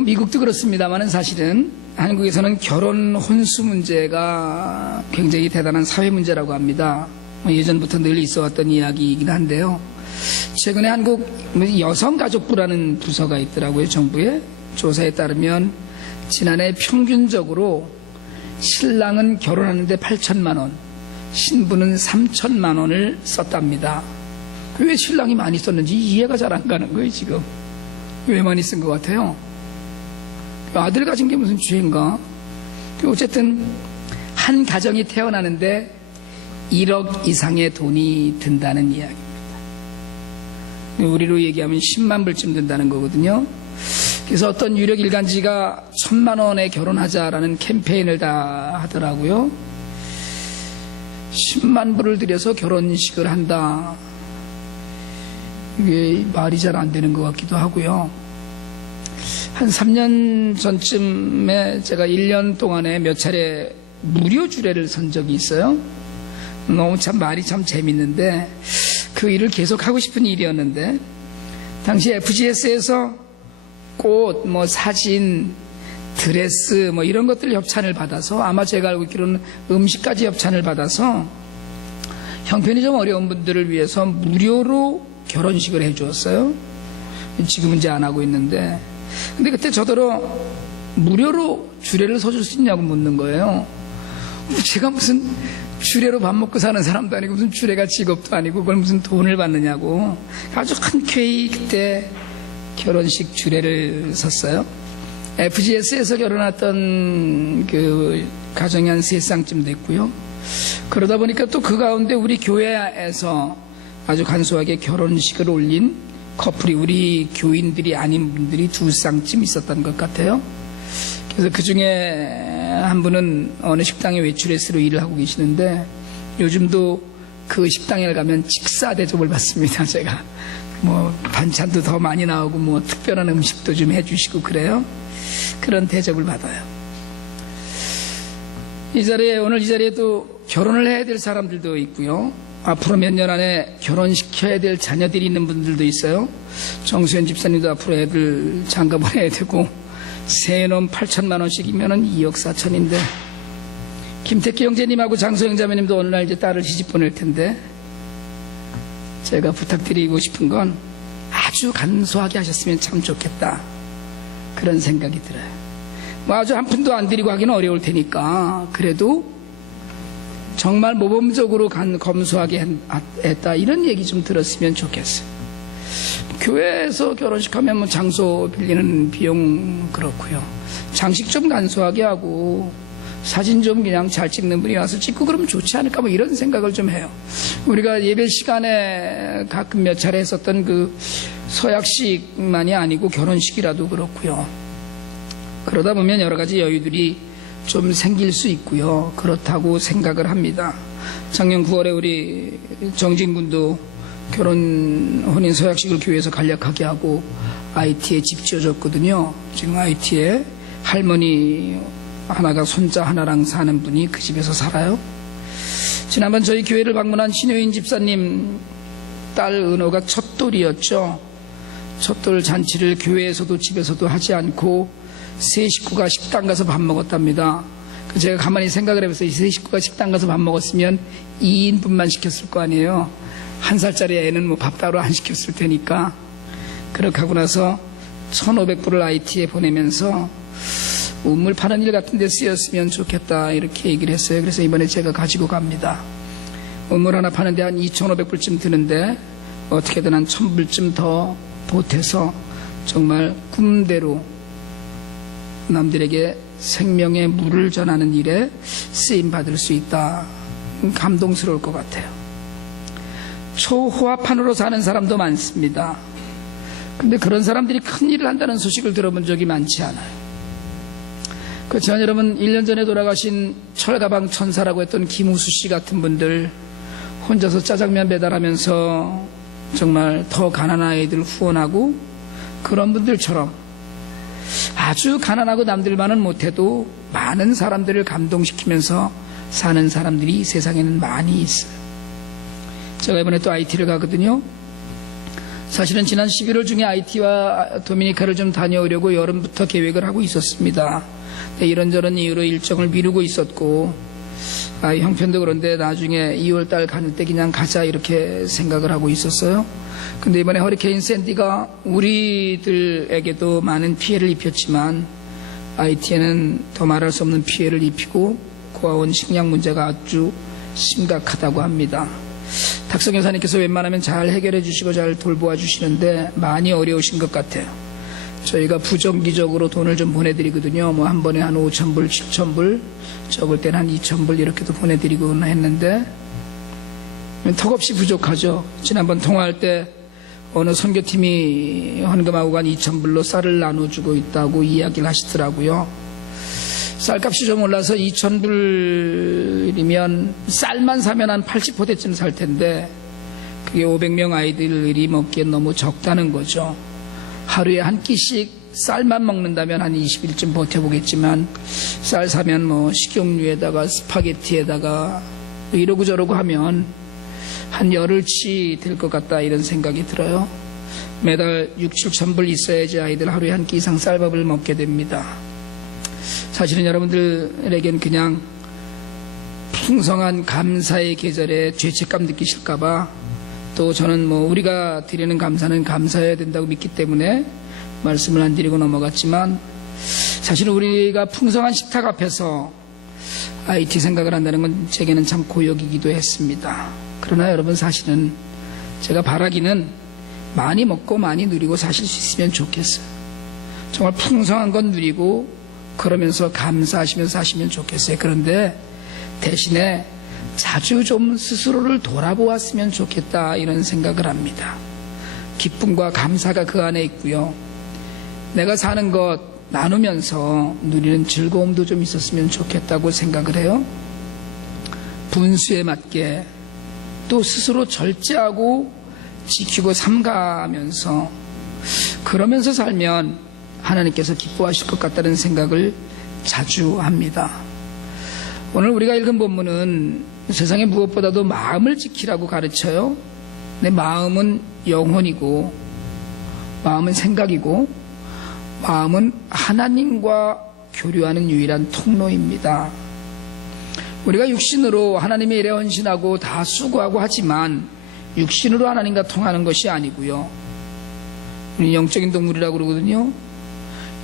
미국도 그렇습니다만은 사실은 한국에서는 결혼 혼수 문제가 굉장히 대단한 사회 문제라고 합니다. 예전부터 늘 있어왔던 이야기이긴 한데요. 최근에 한국 여성가족부라는 부서가 있더라고요. 정부의 조사에 따르면 지난해 평균적으로 신랑은 결혼하는데 8천만 원, 신부는 3천만 원을 썼답니다. 왜 신랑이 많이 썼는지 이해가 잘 안 가는 거예요. 지금 왜 많이 쓴 것 같아요? 아들 가진 게 무슨 죄인가? 어쨌든 한 가정이 태어나는데 1억 이상의 돈이 든다는 이야기입니다. 우리로 얘기하면 10만 불쯤 든다는 거거든요. 그래서 어떤 유력 일간지가 1,000만 원에 결혼하자라는 캠페인을 다 하더라고요. 10만 불을 들여서 결혼식을 한다. 이게 말이 잘 안 되는 것 같기도 하고요. 한 3년 전쯤에 제가 1년 동안에 몇 차례 무료 주례를 선 적이 있어요. 너무 참 말이 참 재밌는데 그 일을 계속 하고 싶은 일이었는데 당시 FGS에서 꽃, 사진, 드레스 이런 것들 협찬을 받아서 아마 제가 알고 있기로는 음식까지 협찬을 받아서 형편이 좀 어려운 분들을 위해서 무료로 결혼식을 해주었어요. 지금은 이제 안 하고 있는데 근데 그때 저더러 무료로 주례를 서줄 수 있냐고 묻는 거예요. 제가 무슨 주례로 밥 먹고 사는 사람도 아니고 무슨 주례가 직업도 아니고 그걸 무슨 돈을 받느냐고 아주 흔쾌히 그때 결혼식 주례를 섰어요. FGS에서 결혼했던 그 가정이 한 3쌍쯤 됐고요. 그러다 보니까 또 그 가운데 우리 교회에서 아주 간소하게 결혼식을 올린 커플이 우리 교인들이 아닌 분들이 2쌍쯤 있었던 것 같아요. 그래서 그 중에 한 분은 어느 식당에 웨이트레스로 일을 하고 계시는데 요즘도 그 식당에 가면 직사 대접을 받습니다. 제가 반찬도 더 많이 나오고 특별한 음식도 좀 해주시고 그래요. 그런 대접을 받아요. 오늘 이 자리에도 결혼을 해야 될 사람들도 있고요. 앞으로 몇 년 안에 결혼시켜야 될 자녀들이 있는 분들도 있어요. 정수현 집사님도 앞으로 애들 장가를 해야 되고 세놈 8천만 원씩이면 2억 4천인데 김택기 형제님하고 장소영 자매님도 어느 날 이제 딸을 시집 보낼 텐데 제가 부탁드리고 싶은 건 아주 간소하게 하셨으면 참 좋겠다 그런 생각이 들어요. 아주 한 푼도 안 드리고 하기는 어려울 테니까 그래도 정말 모범적으로 검소하게 했다 이런 얘기 좀 들었으면 좋겠어요. 교회에서 결혼식하면 장소 빌리는 비용 그렇고요. 장식 좀 간소하게 하고 사진 좀 그냥 잘 찍는 분이 와서 찍고 그러면 좋지 않을까 이런 생각을 좀 해요. 우리가 예배 시간에 가끔 몇 차례 했었던 그 서약식만이 아니고 결혼식이라도 그렇고요. 그러다 보면 여러 가지 여유들이 좀 생길 수 있고요. 그렇다고 생각을 합니다. 작년 9월에 우리 정진군도 혼인 서약식을 교회에서 간략하게 하고 IT에 집 지어줬거든요. 지금 IT에 할머니 하나가 손자 하나랑 사는 분이 그 집에서 살아요. 지난번 저희 교회를 방문한 신효인 집사님 딸 은호가 첫돌이었죠. 첫돌 잔치를 교회에서도 집에서도 하지 않고 세 식구가 식당 가서 밥 먹었답니다. 제가 가만히 생각을 해보세요. 이 세 식구가 식당 가서 밥 먹었으면 2인분만 시켰을 거 아니에요. 1살짜리 애는 밥 따로 안 시켰을 테니까. 그렇게 하고 나서 1,500불을 IT에 보내면서 우물 파는 일 같은 데 쓰였으면 좋겠다 이렇게 얘기를 했어요. 그래서 이번에 제가 가지고 갑니다. 우물 하나 파는데 한 2,500불쯤 드는데 어떻게든 한 1,000불쯤 더 보태서 정말 꿈대로 남들에게 생명의 물을 전하는 일에 쓰임받을 수 있다. 감동스러울 것 같아요. 초호화판으로 사는 사람도 많습니다. 근데 그런 사람들이 큰 일을 한다는 소식을 들어본 적이 많지 않아요. 그렇지만 여러분 1년 전에 돌아가신 철가방 천사라고 했던 김우수 씨 같은 분들 혼자서 짜장면 배달하면서 정말 더 가난한 아이들 후원하고 그런 분들처럼 아주 가난하고 남들만은 못해도 많은 사람들을 감동시키면서 사는 사람들이 이 세상에는 많이 있어요. 제가 이번에 또 IT를 가거든요. 사실은 지난 11월 중에 IT와 도미니카를 좀 다녀오려고 여름부터 계획을 하고 있었습니다. 이런저런 이유로 일정을 미루고 있었고, 형편도 그런데 나중에 2월달 가는 때 그냥 가자 이렇게 생각을 하고 있었어요. 근데 이번에 허리케인 샌디가 우리들에게도 많은 피해를 입혔지만 IT에는 더 말할 수 없는 피해를 입히고 고아원 식량 문제가 아주 심각하다고 합니다. 탁성 여사님께서 웬만하면 잘 해결해 주시고 잘 돌보아 주시는데 많이 어려우신 것 같아요. 저희가 부정기적으로 돈을 좀 보내드리거든요. 뭐 한 번에 한 5,000불, 7,000불, 적을 때는 한 2,000불 이렇게도 보내드리곤 했는데 턱없이 부족하죠. 지난번 통화할 때 어느 선교팀이 헌금하고 간 2,000불로 쌀을 나눠주고 있다고 이야기를 하시더라고요. 쌀값이 좀 올라서 2,000불이면 쌀만 사면 한 80포대쯤 살 텐데 그게 500명 아이들이 먹기엔 너무 적다는 거죠. 하루에 한 끼씩 쌀만 먹는다면 한 20일쯤 버텨보겠지만 쌀 사면 뭐 식용유에다가 스파게티에다가 이러고 저러고 하면 한 열흘치 될 것 같다 이런 생각이 들어요. 매달 6,000~7,000불 있어야지 아이들 하루에 한 끼 이상 쌀밥을 먹게 됩니다. 사실은 여러분들에겐 그냥 풍성한 감사의 계절에 죄책감 느끼실까봐 또 저는 뭐 우리가 드리는 감사는 감사해야 된다고 믿기 때문에 말씀을 안 드리고 넘어갔지만 사실은 우리가 풍성한 식탁 앞에서 IT 생각을 한다는 건 제게는 참 고역이기도 했습니다. 그러나 여러분 사실은 제가 바라기는 많이 먹고 많이 누리고 사실 수 있으면 좋겠어요. 정말 풍성한 건 누리고 그러면서 감사하시면서 사시면 좋겠어요. 그런데 대신에 자주 좀 스스로를 돌아보았으면 좋겠다 이런 생각을 합니다. 기쁨과 감사가 그 안에 있고요. 내가 사는 것 나누면서 누리는 즐거움도 좀 있었으면 좋겠다고 생각을 해요. 분수에 맞게 또 스스로 절제하고 지키고 삼가면서 그러면서 살면 하나님께서 기뻐하실 것 같다는 생각을 자주 합니다. 오늘 우리가 읽은 본문은 세상에 무엇보다도 마음을 지키라고 가르쳐요. 내 마음은 영혼이고 마음은 생각이고 마음은 하나님과 교류하는 유일한 통로입니다. 우리가 육신으로 하나님의 일에 헌신하고 다 수고하고 하지만 육신으로 하나님과 통하는 것이 아니고요. 우리 영적인 동물이라고 그러거든요.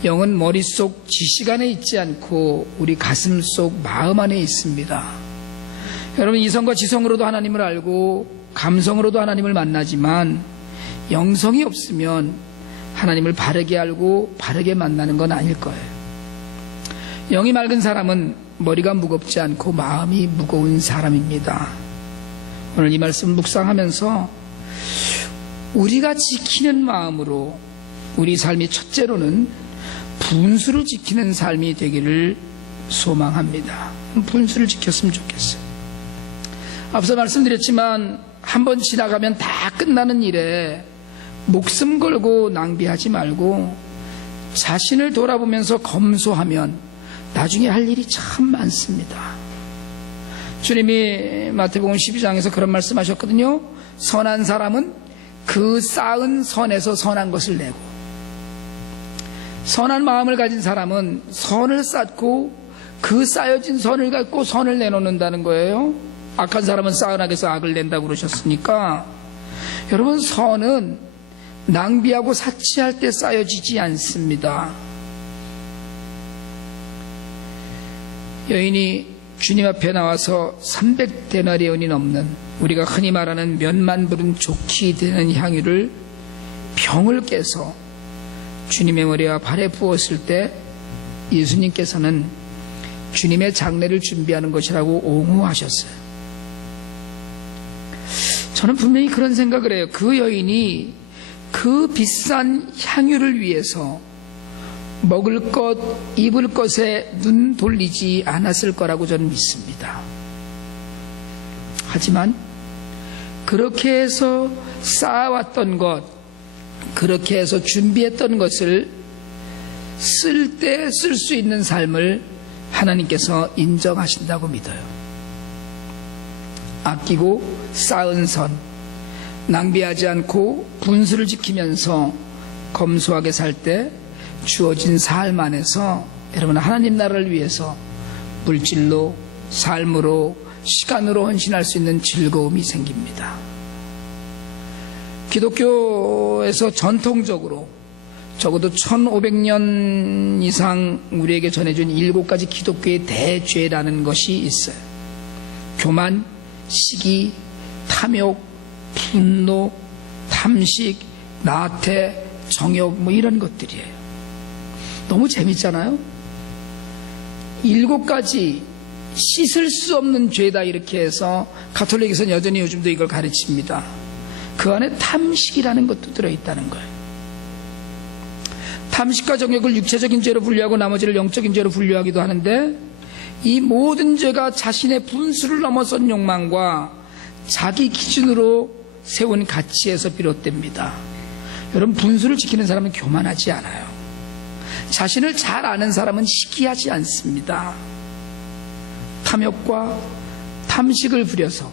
영은 머릿속 지식 안에 있지 않고 우리 가슴 속 마음 안에 있습니다. 여러분 이성과 지성으로도 하나님을 알고 감성으로도 하나님을 만나지만 영성이 없으면 하나님을 바르게 알고 바르게 만나는 건 아닐 거예요. 영이 맑은 사람은 머리가 무겁지 않고 마음이 무거운 사람입니다. 오늘 이 말씀 묵상하면서 우리가 지키는 마음으로 우리 삶이 첫째로는 분수를 지키는 삶이 되기를 소망합니다. 분수를 지켰으면 좋겠어요. 앞서 말씀드렸지만 한번 지나가면 다 끝나는 일에 목숨 걸고 낭비하지 말고 자신을 돌아보면서 검소하면 나중에 할 일이 참 많습니다. 주님이 마태복음 12장에서 그런 말씀하셨거든요. 선한 사람은 그 쌓은 선에서 선한 것을 내고 선한 마음을 가진 사람은 선을 쌓고 그 쌓여진 선을 갖고 선을 내놓는다는 거예요. 악한 사람은 쌓은 악에서 악을 낸다고 그러셨으니까 여러분 선은 낭비하고 사치할 때 쌓여지지 않습니다. 여인이 주님 앞에 나와서 300데나리온이 넘는 우리가 흔히 말하는 몇만 불은 좋게 되는 향유를 병을 깨서 주님의 머리와 발에 부었을 때 예수님께서는 주님의 장례를 준비하는 것이라고 옹호하셨어요. 저는 분명히 그런 생각을 해요. 그 여인이 그 비싼 향유를 위해서 먹을 것, 입을 것에 눈 돌리지 않았을 거라고 저는 믿습니다. 하지만 그렇게 해서 쌓아왔던 것, 그렇게 해서 준비했던 것을 쓸 때 쓸 수 있는 삶을 하나님께서 인정하신다고 믿어요. 아끼고 쌓은 선, 낭비하지 않고 분수를 지키면서 검소하게 살 때 주어진 삶 안에서 여러분 하나님 나라를 위해서 물질로, 삶으로, 시간으로 헌신할 수 있는 즐거움이 생깁니다. 기독교에서 전통적으로 적어도 1500년 이상 우리에게 전해준 7가지 기독교의 대죄라는 것이 있어요. 교만, 시기, 탐욕, 분노, 탐식, 나태, 정욕 이런 것들이에요. 너무 재밌잖아요. 7가지 씻을 수 없는 죄다 이렇게 해서 가톨릭에서는 여전히 요즘도 이걸 가르칩니다. 그 안에 탐식이라는 것도 들어있다는 거예요. 탐식과 정욕을 육체적인 죄로 분류하고 나머지를 영적인 죄로 분류하기도 하는데 이 모든 죄가 자신의 분수를 넘어선 욕망과 자기 기준으로 세운 가치에서 비롯됩니다. 여러분, 분수를 지키는 사람은 교만하지 않아요. 자신을 잘 아는 사람은 시기하지 않습니다. 탐욕과 탐식을 부려서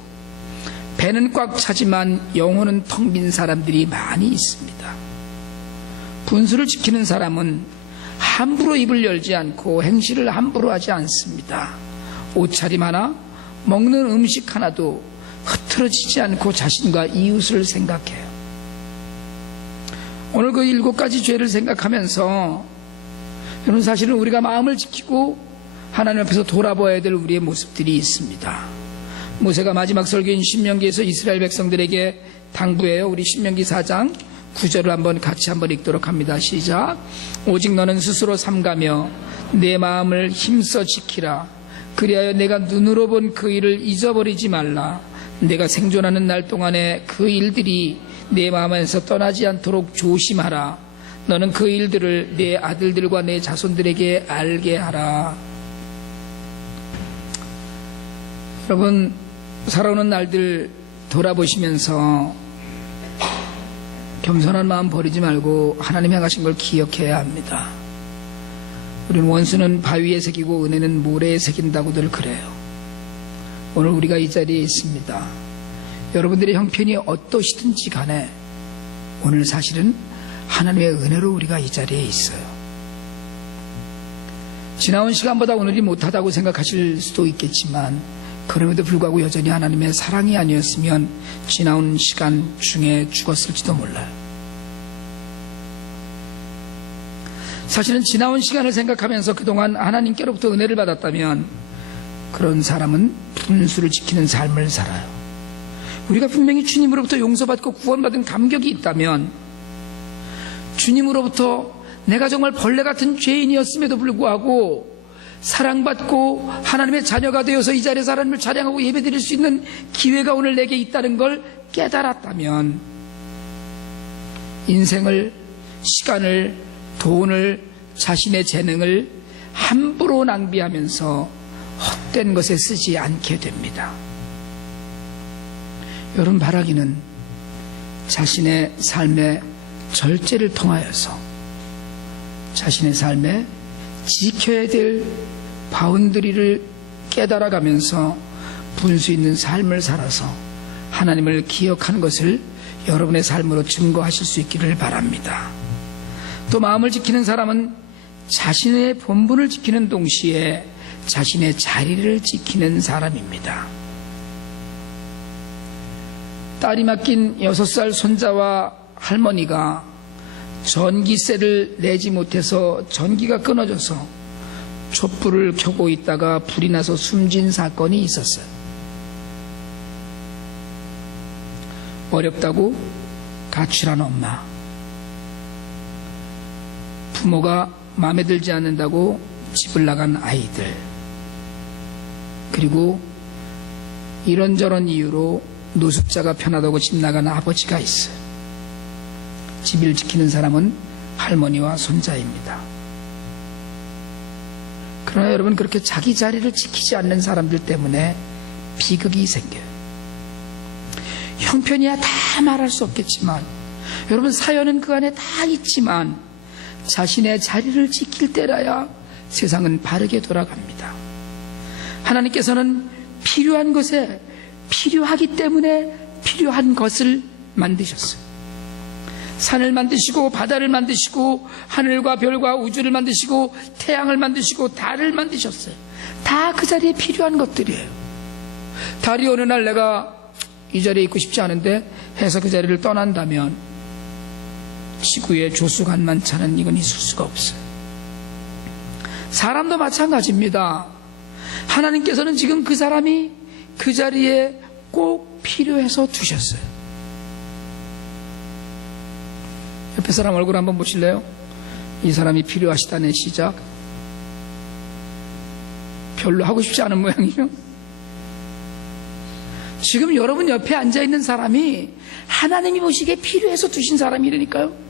배는 꽉 차지만 영혼은 텅 빈 사람들이 많이 있습니다. 분수를 지키는 사람은 함부로 입을 열지 않고 행실을 함부로 하지 않습니다. 옷차림 하나, 먹는 음식 하나도 흐트러지지 않고 자신과 이웃을 생각해요. 오늘 그 7가지 죄를 생각하면서 여러분, 사실은 우리가 마음을 지키고 하나님 앞에서 돌아봐야 될 우리의 모습들이 있습니다. 모세가 마지막 설교인 신명기에서 이스라엘 백성들에게 당부해요. 우리 신명기 4장 9절을 같이 한번 읽도록 합니다. 시작. 오직 너는 스스로 삼가며 내 마음을 힘써 지키라. 그리하여 내가 눈으로 본 그 일을 잊어버리지 말라. 내가 생존하는 날 동안에 그 일들이 내 마음에서 떠나지 않도록 조심하라. 너는 그 일들을 내 아들들과 내 자손들에게 알게 하라. 여러분, 살아오는 날들 돌아보시면서 겸손한 마음 버리지 말고 하나님 향하신 걸 기억해야 합니다. 우리는 원수는 바위에 새기고 은혜는 모래에 새긴다고들 그래요. 오늘 우리가 이 자리에 있습니다. 여러분들의 형편이 어떠시든지 간에 오늘 사실은 하나님의 은혜로 우리가 이 자리에 있어요. 지나온 시간보다 오늘이 못하다고 생각하실 수도 있겠지만 그럼에도 불구하고 여전히 하나님의 사랑이 아니었으면 지나온 시간 중에 죽었을지도 몰라요. 사실은 지나온 시간을 생각하면서 그동안 하나님께로부터 은혜를 받았다면 그런 사람은 분수를 지키는 삶을 살아요. 우리가 분명히 주님으로부터 용서받고 구원받은 감격이 있다면 주님으로부터 내가 정말 벌레 같은 죄인이었음에도 불구하고 사랑받고 하나님의 자녀가 되어서 이 자리에서 하나님을 찬양하고 예배드릴 수 있는 기회가 오늘 내게 있다는 걸 깨달았다면 인생을, 시간을, 돈을, 자신의 재능을 함부로 낭비하면서 헛된 것에 쓰지 않게 됩니다. 여러분, 바라기는 자신의 삶의 절제를 통하여서 자신의 삶에 지켜야 될 바운더리를 깨달아가면서 분수 있는 삶을 살아서 하나님을 기억하는 것을 여러분의 삶으로 증거하실 수 있기를 바랍니다. 또 마음을 지키는 사람은 자신의 본분을 지키는 동시에 자신의 자리를 지키는 사람입니다. 딸이 맡긴 6살 손자와 할머니가 전기세를 내지 못해서 전기가 끊어져서 촛불을 켜고 있다가 불이 나서 숨진 사건이 있었어요. 어렵다고 가출한 엄마, 부모가 마음에 들지 않는다고 집을 나간 아이들, 그리고 이런저런 이유로 노숙자가 편하다고 집 나간 아버지가 있어요. 집을 지키는 사람은 할머니와 손자입니다. 그러나 여러분, 그렇게 자기 자리를 지키지 않는 사람들 때문에 비극이 생겨요. 형편이야 다 말할 수 없겠지만, 여러분, 사연은 그 안에 다 있지만 자신의 자리를 지킬 때라야 세상은 바르게 돌아갑니다. 하나님께서는 필요한 것에 필요하기 때문에 필요한 것을 만드셨어요. 산을 만드시고 바다를 만드시고 하늘과 별과 우주를 만드시고 태양을 만드시고 달을 만드셨어요. 다 그 자리에 필요한 것들이에요. 달이 어느 날 내가 이 자리에 있고 싶지 않은데 해서 그 자리를 떠난다면 지구의 조수간만차는 이건 있을 수가 없어요. 사람도 마찬가지입니다. 하나님께서는 지금 그 사람이 그 자리에 꼭 필요해서 두셨어요. 옆에 사람 얼굴 한번 보실래요? 이 사람이 필요하시다는 시작. 별로 하고 싶지 않은 모양이죠. 지금 여러분 옆에 앉아있는 사람이 하나님이 보시기에 필요해서 두신 사람이라니까요.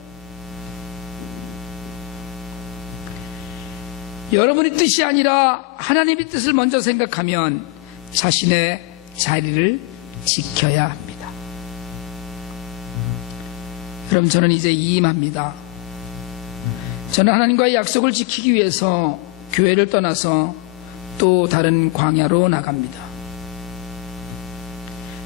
여러분의 뜻이 아니라 하나님의 뜻을 먼저 생각하면 자신의 자리를 지켜야 합니다. 여러분, 저는 이제 이임합니다. 저는 하나님과의 약속을 지키기 위해서 교회를 떠나서 또 다른 광야로 나갑니다.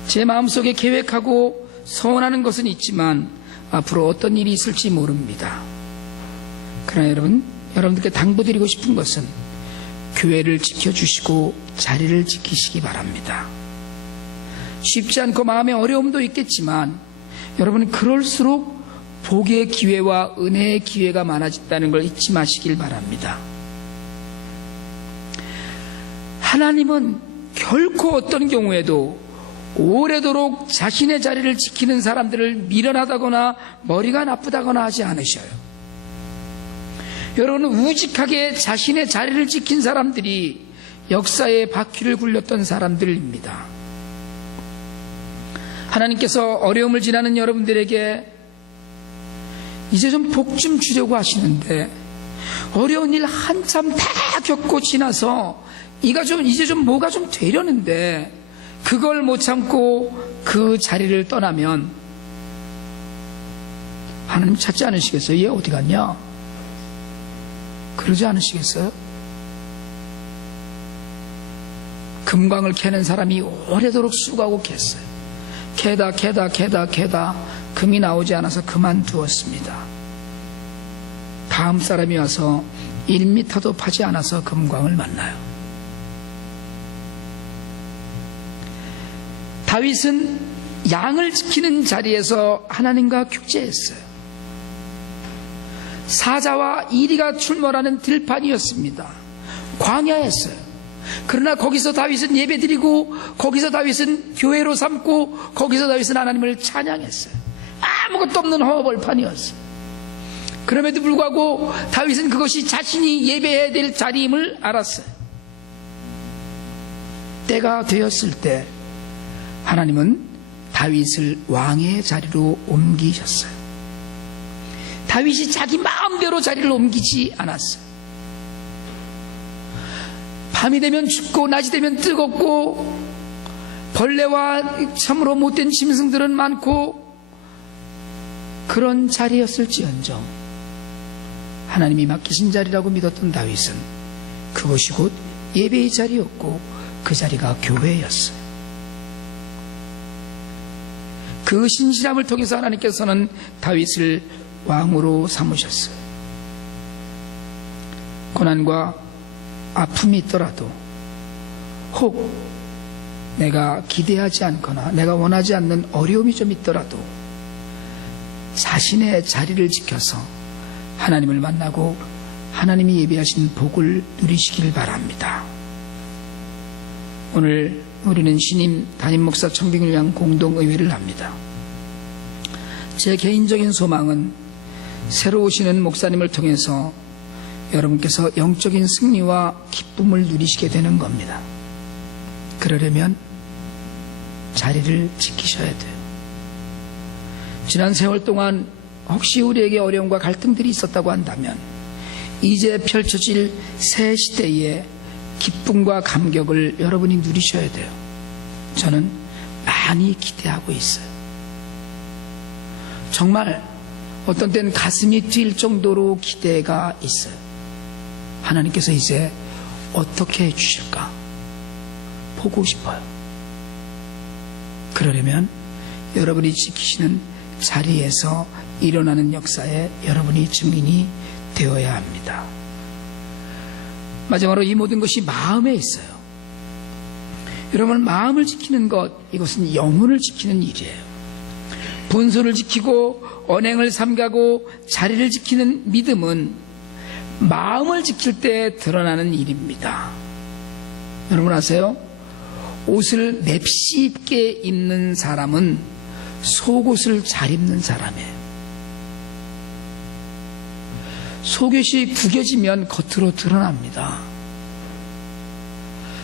제 마음속에 계획하고 소원하는 것은 있지만 앞으로 어떤 일이 있을지 모릅니다. 그러나 여러분들께 당부드리고 싶은 것은 교회를 지켜주시고 자리를 지키시기 바랍니다. 쉽지 않고 마음의 어려움도 있겠지만 여러분, 그럴수록 복의 기회와 은혜의 기회가 많아진다는 걸 잊지 마시길 바랍니다. 하나님은 결코 어떤 경우에도 오래도록 자신의 자리를 지키는 사람들을 미련하다거나 머리가 나쁘다거나 하지 않으셔요. 여러분, 우직하게 자신의 자리를 지킨 사람들이 역사의 바퀴를 굴렸던 사람들입니다. 하나님께서 어려움을 지나는 여러분들에게 이제 좀 복 좀 주려고 하시는데 어려운 일 한참 다 겪고 지나서 이제 좀 뭐가 좀 되려는데 그걸 못 참고 그 자리를 떠나면 하나님 찾지 않으시겠어요? 얘 어디 갔냐? 그러지 않으시겠어요? 금광을 캐는 사람이 오래도록 수고하고 캤어요. 캐다 금이 나오지 않아서 그만두었습니다. 다음 사람이 와서 1m도 파지 않아서 금광을 만나요. 다윗은 양을 지키는 자리에서 하나님과 교제했어요. 사자와 이리가 출몰하는 들판이었습니다. 광야였어요. 그러나 거기서 다윗은 예배드리고 거기서 다윗은 교회로 삼고 거기서 다윗은 하나님을 찬양했어요. 아무것도 없는 허벌판이었어요. 그럼에도 불구하고 다윗은 그것이 자신이 예배해야 될 자리임을 알았어요. 때가 되었을 때 하나님은 다윗을 왕의 자리로 옮기셨어요. 다윗이 자기 마음대로 자리를 옮기지 않았어요. 밤이 되면 춥고 낮이 되면 뜨겁고 벌레와 참으로 못된 짐승들은 많고 그런 자리였을지언정 하나님이 맡기신 자리라고 믿었던 다윗은 그것이 곧 예배의 자리였고 그 자리가 교회였어요. 그 신실함을 통해서 하나님께서는 다윗을 왕으로 삼으셨어요. 고난과 아픔이 있더라도 혹 내가 기대하지 않거나 내가 원하지 않는 어려움이 좀 있더라도 자신의 자리를 지켜서 하나님을 만나고 하나님이 예비하신 복을 누리시길 바랍니다. 오늘 우리는 신임 담임 목사 청빙을 위한 공동의회를 합니다. 제 개인적인 소망은 새로 오시는 목사님을 통해서 여러분께서 영적인 승리와 기쁨을 누리시게 되는 겁니다. 그러려면 자리를 지키셔야 돼요. 지난 세월 동안 혹시 우리에게 어려움과 갈등들이 있었다고 한다면 이제 펼쳐질 새 시대에 기쁨과 감격을 여러분이 누리셔야 돼요. 저는 많이 기대하고 있어요. 정말 어떤 때는 가슴이 뛸 정도로 기대가 있어요. 하나님께서 이제 어떻게 해주실까 보고 싶어요. 그러려면 여러분이 지키시는 자리에서 일어나는 역사에 여러분이 증인이 되어야 합니다. 마지막으로 이 모든 것이 마음에 있어요. 여러분, 마음을 지키는 것, 이것은 영혼을 지키는 일이에요. 본소를 지키고 언행을 삼가고 자리를 지키는 믿음은 마음을 지킬 때 드러나는 일입니다. 여러분 아세요? 옷을 맵시 입게 입는 사람은 속옷을 잘 입는 사람이에요. 속옷이 구겨지면 겉으로 드러납니다.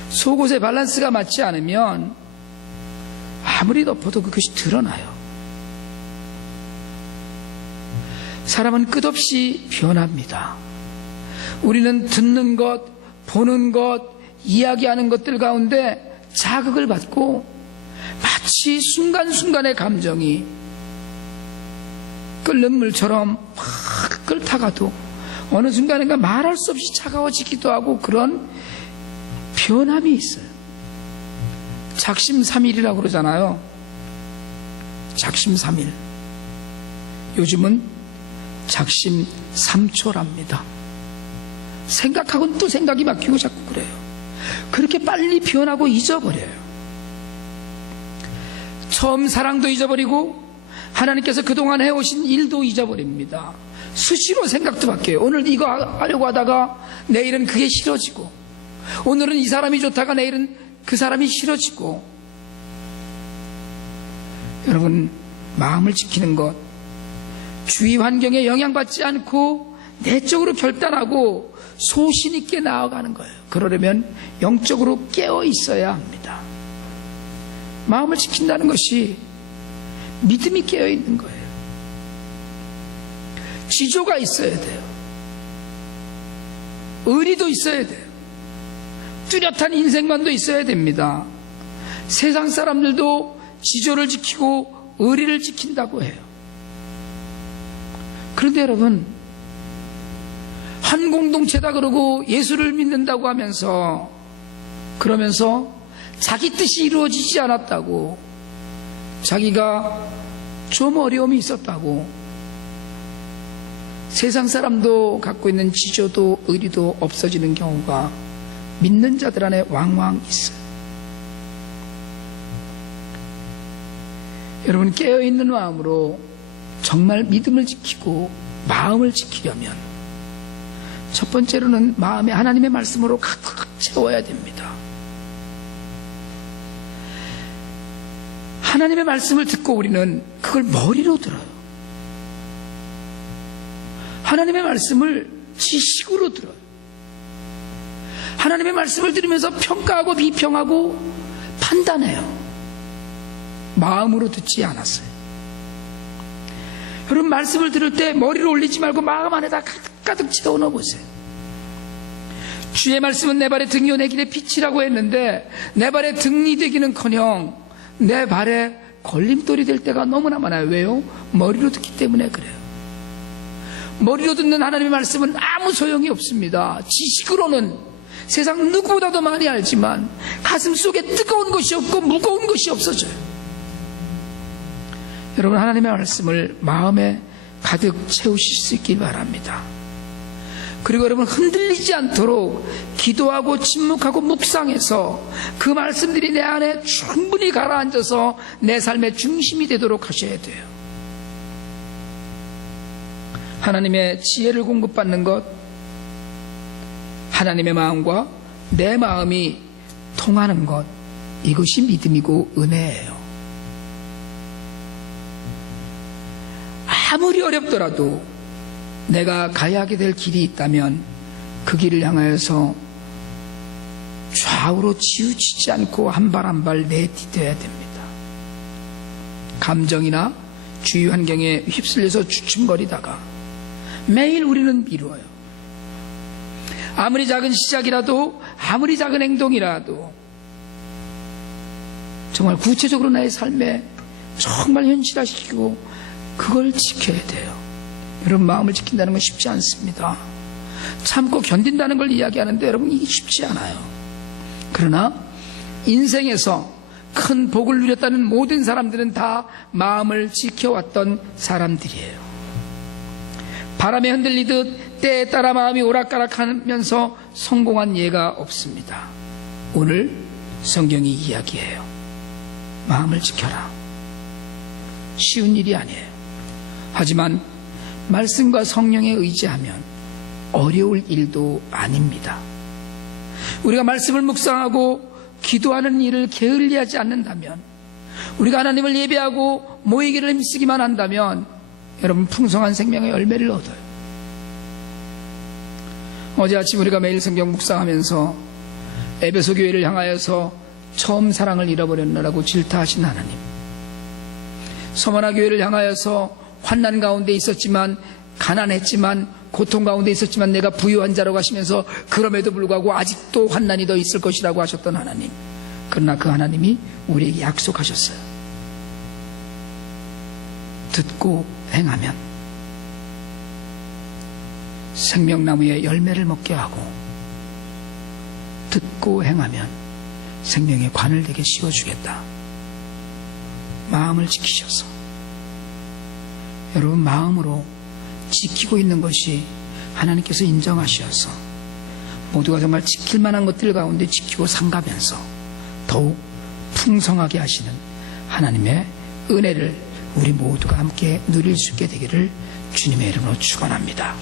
속옷의 밸런스가 맞지 않으면 아무리 덮어도 그것이 드러나요. 사람은 끝없이 변합니다. 우리는 듣는 것, 보는 것, 이야기하는 것들 가운데 자극을 받고 마치 순간순간의 감정이 끓는 물처럼 막 끓다가도 어느 순간인가 말할 수 없이 차가워지기도 하고 그런 변함이 있어요. 작심삼일이라고 그러잖아요. 작심삼일. 요즘은 작심삼초랍니다. 생각하고는 또 생각이 바뀌고 자꾸 그래요. 그렇게 빨리 변하고 잊어버려요. 처음 사랑도 잊어버리고 하나님께서 그동안 해오신 일도 잊어버립니다. 수시로 생각도 바뀌어요. 오늘 이거 하려고 하다가 내일은 그게 싫어지고, 오늘은 이 사람이 좋다가 내일은 그 사람이 싫어지고. 여러분, 마음을 지키는 것, 주위 환경에 영향받지 않고 내적으로 결단하고 소신 있게 나아가는 거예요. 그러려면 영적으로 깨어 있어야 합니다. 마음을 지킨다는 것이 믿음이 깨어 있는 거예요. 지조가 있어야 돼요. 의리도 있어야 돼요. 뚜렷한 인생관도 있어야 됩니다. 세상 사람들도 지조를 지키고 의리를 지킨다고 해요. 그런데 여러분, 한 공동체다 그러고 예수를 믿는다고 하면서, 그러면서 자기 뜻이 이루어지지 않았다고, 자기가 좀 어려움이 있었다고, 세상 사람도 갖고 있는 지조도 의리도 없어지는 경우가 믿는 자들 안에 왕왕 있어요. 여러분, 깨어있는 마음으로 정말 믿음을 지키고 마음을 지키려면 첫 번째로는 마음에 하나님의 말씀으로 가득 채워야 됩니다. 하나님의 말씀을 듣고 우리는 그걸 머리로 들어요. 하나님의 말씀을 지식으로 들어요. 하나님의 말씀을 들으면서 평가하고 비평하고 판단해요. 마음으로 듣지 않았어요. 여러분, 말씀을 들을 때 머리로 올리지 말고 마음 안에다 가득 채워 넣어보세요. 주의 말씀은 내 발의 등이요 내 길의 빛이라고 했는데, 내 발의 등이 되기는커녕 내 발에 걸림돌이 될 때가 너무나 많아요. 왜요? 머리로 듣기 때문에 그래요. 머리로 듣는 하나님의 말씀은 아무 소용이 없습니다. 지식으로는 세상 누구보다도 많이 알지만 가슴 속에 뜨거운 것이 없고 무거운 것이 없어져요. 여러분, 하나님의 말씀을 마음에 가득 채우실 수 있길 바랍니다. 그리고 여러분, 흔들리지 않도록 기도하고 침묵하고 묵상해서 그 말씀들이 내 안에 충분히 가라앉아서 내 삶의 중심이 되도록 하셔야 돼요. 하나님의 지혜를 공급받는 것, 하나님의 마음과 내 마음이 통하는 것, 이것이 믿음이고 은혜예요. 아무리 어렵더라도 내가 가야 하게 될 길이 있다면 그 길을 향하여서 좌우로 치우치지 않고 한 발 한 발 내디뎌야 됩니다. 감정이나 주위 환경에 휩쓸려서 주춤거리다가 매일 우리는 미루어요. 아무리 작은 시작이라도, 아무리 작은 행동이라도 정말 구체적으로 나의 삶에 정말 현실화시키고 그걸 지켜야 돼요. 여러분, 마음을 지킨다는 건 쉽지 않습니다. 참고 견딘다는 걸 이야기하는데 여러분, 이게 쉽지 않아요. 그러나 인생에서 큰 복을 누렸다는 모든 사람들은 다 마음을 지켜왔던 사람들이에요. 바람에 흔들리듯 때에 따라 마음이 오락가락하면서 성공한 예가 없습니다. 오늘 성경이 이야기해요. 마음을 지켜라. 쉬운 일이 아니에요. 하지만 말씀과 성령에 의지하면 어려울 일도 아닙니다. 우리가 말씀을 묵상하고 기도하는 일을 게을리하지 않는다면, 우리가 하나님을 예배하고 모이기를 힘쓰기만 한다면 여러분 풍성한 생명의 열매를 얻어요. 어제 아침 우리가 매일 성경 묵상하면서 에베소 교회를 향하여서 처음 사랑을 잃어버렸느라고 질타하신 하나님, 서머나 교회를 향하여서 환난 가운데 있었지만, 가난했지만, 고통 가운데 있었지만 내가 부유한 자라고 하시면서 그럼에도 불구하고 아직도 환난이 더 있을 것이라고 하셨던 하나님, 그러나 그 하나님이 우리에게 약속하셨어요. 듣고 행하면 생명나무의 열매를 먹게 하고, 듣고 행하면 생명의 관을 내게 씌워주겠다. 마음을 지키셔서, 여러분 마음으로 지키고 있는 것이 하나님께서 인정하셔서 모두가 정말 지킬 만한 것들 가운데 지키고 삼가면서 더욱 풍성하게 하시는 하나님의 은혜를 우리 모두가 함께 누릴 수 있게 되기를 주님의 이름으로 축원합니다.